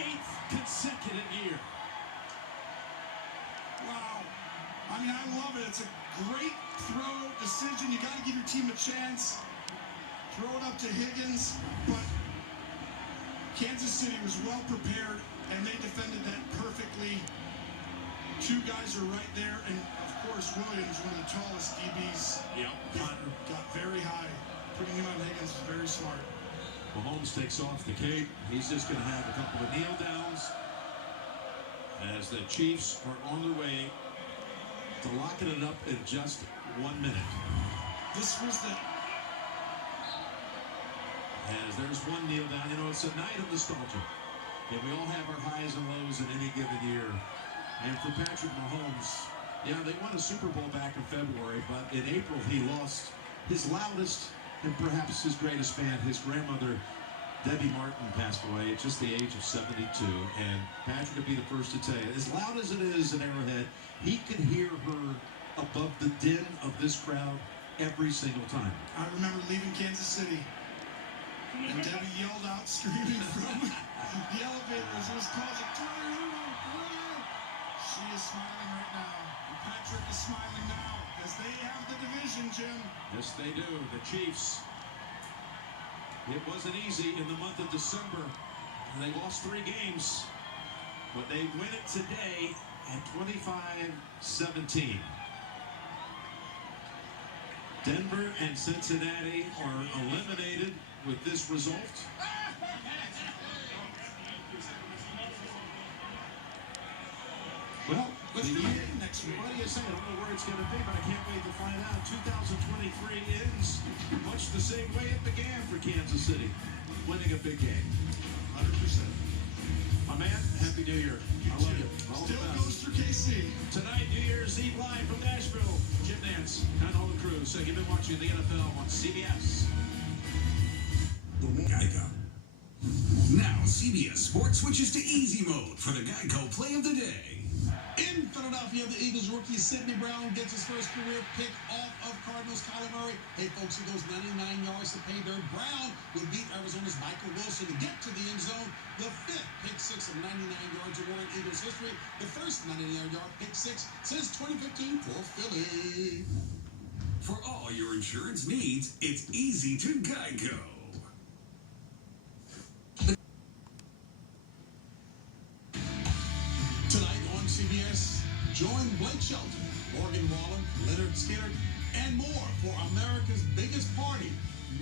8th consecutive year. Wow. I mean, I love it. It's a great throw decision. You got to give your team a chance. Throw it up to Higgins, but Kansas City was well prepared, and they defended that perfectly. Two guys are right there, and of course, Williams, one of the tallest DBs, got very high. Putting him on Higgins was very smart. Mahomes takes off the cape. He's just going to have a couple of kneel downs as the Chiefs are on their way to locking it up in just 1 minute. This was the... As there's one kneel down. You know, it's a night of nostalgia. Yeah, we all have our highs and lows in any given year. And for Patrick Mahomes, yeah, they won a Super Bowl back in February, but in April he lost his loudest and perhaps his greatest fan. His grandmother, Debbie Martin, passed away at just the age of 72. And Patrick would be the first to tell you, as loud as it is in Arrowhead, he could hear her above the din of this crowd every single time. I remember leaving Kansas City, and Debbie yelled out, screaming from the elevators. It was called She is smiling right now. And Patrick is smiling now as they have the division, Jim. Yes, they do. The Chiefs. It wasn't easy in the month of December. They lost 3 games, but they win it today at 25-17. Denver and Cincinnati are eliminated with this result. Well, let's do it next week. What do you say? I don't know where it's going to be, but I can't wait to find out. 2023 ends much the same way it began for Kansas City, winning a big game. 100%. My man, Happy New Year. I love you. All Still goes through KC. Tonight, New Year's Eve live from Nashville. Jim Nance and all the crew. So you've been watching the NFL on CBS. Geico. Now CBS Sports switches to easy mode for the Geico play of the day. In Philadelphia, the Eagles rookie Sidney Brown gets his first career pick off of Cardinals Kyler Murray. Hey, folks, he goes 99 yards to pay dirt. Brown would beat Arizona's Michael Wilson to get to the end zone. The 5th pick 6 of 99 yards award in Eagles history. The first 99-yard pick 6 since 2015 for Philly. For all your insurance needs, it's easy to Geico. Tonight on CBS, join Blake Shelton, Morgan Wallen, Leonard Skinner, and more for America's biggest party,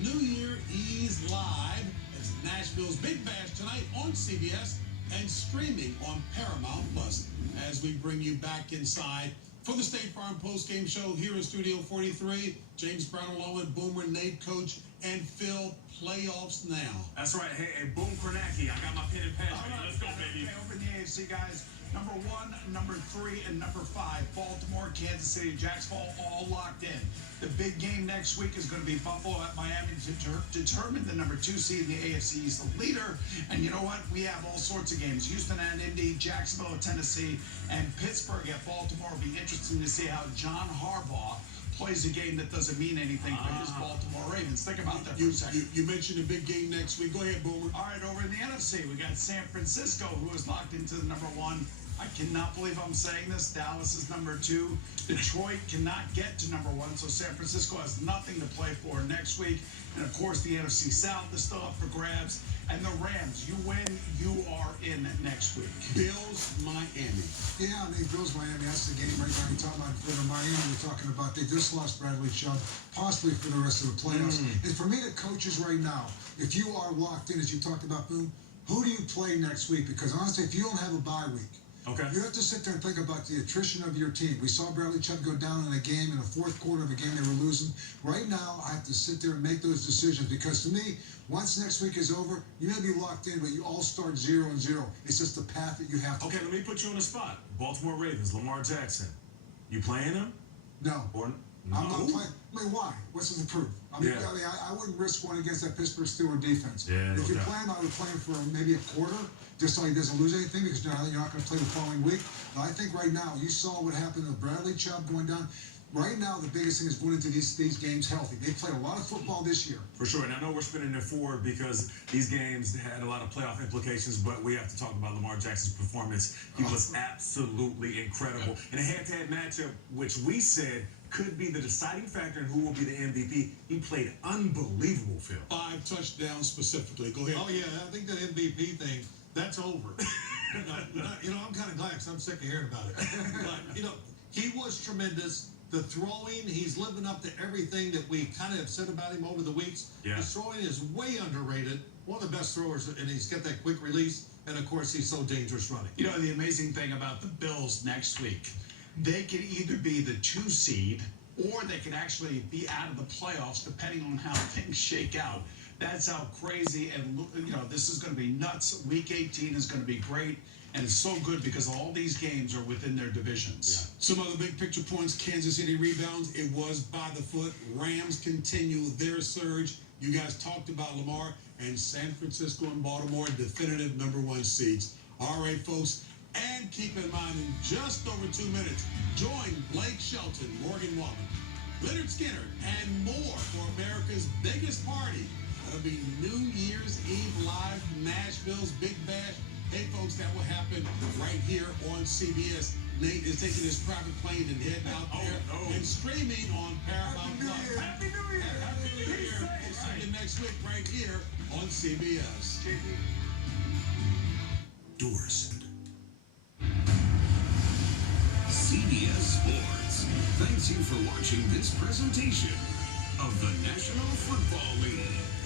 New Year Eve Live. It's Nashville's Big Bash tonight on CBS and streaming on Paramount Plus as we bring you back inside for the Statefarm post-game show here in Studio 43. James Brown along with Boomer, Nate, Coach, and Phil. Playoffs now. That's right. Hey, Boom Kornacki. I got my pen and pad. Let's go, baby. Open the AFC, guys. Number 1, number 3, and number 5. Baltimore, Kansas City, and Jacksonville all locked in. The big game next week is going to be Buffalo at Miami to determine the number 2 seed in the AFC East, the leader. And you know what? We have all sorts of games. Houston at Indy, Jacksonville at Tennessee, and Pittsburgh at Baltimore. It'll be interesting to see how John Harbaugh plays a game that doesn't mean anything for his Baltimore Ravens. Think about that for a second. You mentioned a big game next week. Go ahead, Boomer. All right, over in the NFC, we got San Francisco, who is locked into the number 1. I cannot believe I'm saying this. Dallas is number 2. Detroit cannot get to number 1, so San Francisco has nothing to play for next week. And, of course, the NFC South is still up for grabs. And the Rams, you win, you are in next week. Bills, Miami. Yeah, I mean, Bills, Miami, that's the game right now. You're talking about for the Miami, we're talking about they just lost Bradley Chubb, possibly for the rest of the playoffs. And for me, the coaches right now, if you are locked in, as you talked about, Boone, who do you play next week? Because honestly, if you don't have a bye week, you have to sit there and think about the attrition of your team. We saw Bradley Chubb go down in a game, in the 4th quarter of a game they were losing. Right now, I have to sit there and make those decisions because to me, once next week is over, you may be locked in, but you all start 0-0. It's just the path that you have to Okay, let me put you on the spot. Baltimore Ravens, Lamar Jackson. You playing him? No. Or I'm not playing. I mean, why? What's the proof? I mean, I wouldn't risk going against that Pittsburgh Steelers defense. Yeah, if you're playing, I would play him for maybe a quarter, just so he doesn't lose anything, because you're not going to play the following week. But I think right now, you saw what happened with Bradley Chubb going down. Right now, the biggest thing is going into these games healthy. They played a lot of football this year. For sure, and I know we're spinning it forward because these games had a lot of playoff implications, but we have to talk about Lamar Jackson's performance. He was absolutely incredible. In a head-to-head matchup, which we said could be the deciding factor in who will be the MVP, he played unbelievable, Phil. 5 touchdowns specifically. Go ahead. Oh, yeah, I think that MVP thing, that's over. I'm kind of glad because I'm sick of hearing about it. But, he was tremendous. The throwing, he's living up to everything that we kind of have said about him over the weeks. Yeah. His throwing is way underrated. One of the best throwers, and he's got that quick release. And, of course, he's so dangerous running. The amazing thing about the Bills next week, they could either be the 2 seed or they could actually be out of the playoffs depending on how things shake out. That's how crazy, and this is going to be nuts. Week 18 is going to be great. And it's so good because all these games are within their divisions. Some other big picture points. Kansas City rebounds. It was by the foot. Rams continue their surge. You guys talked about Lamar, and San Francisco and Baltimore, definitive #1 seeds. All right, folks. And keep in mind, in just over 2 minutes, join Blake Shelton, Morgan Wallen, Leonard Skinner, and more for America's biggest party. That'll be New Year's Eve live, Nashville's Big Bash. Hey, folks, that will happen right here on CBS. Nate is taking his private plane and heading out there and streaming on Paramount Plus. Happy New Year! Happy New Year! We'll see you next week right here on CBS. Doors. CBS Sports thanks you for watching this presentation of the National Football League.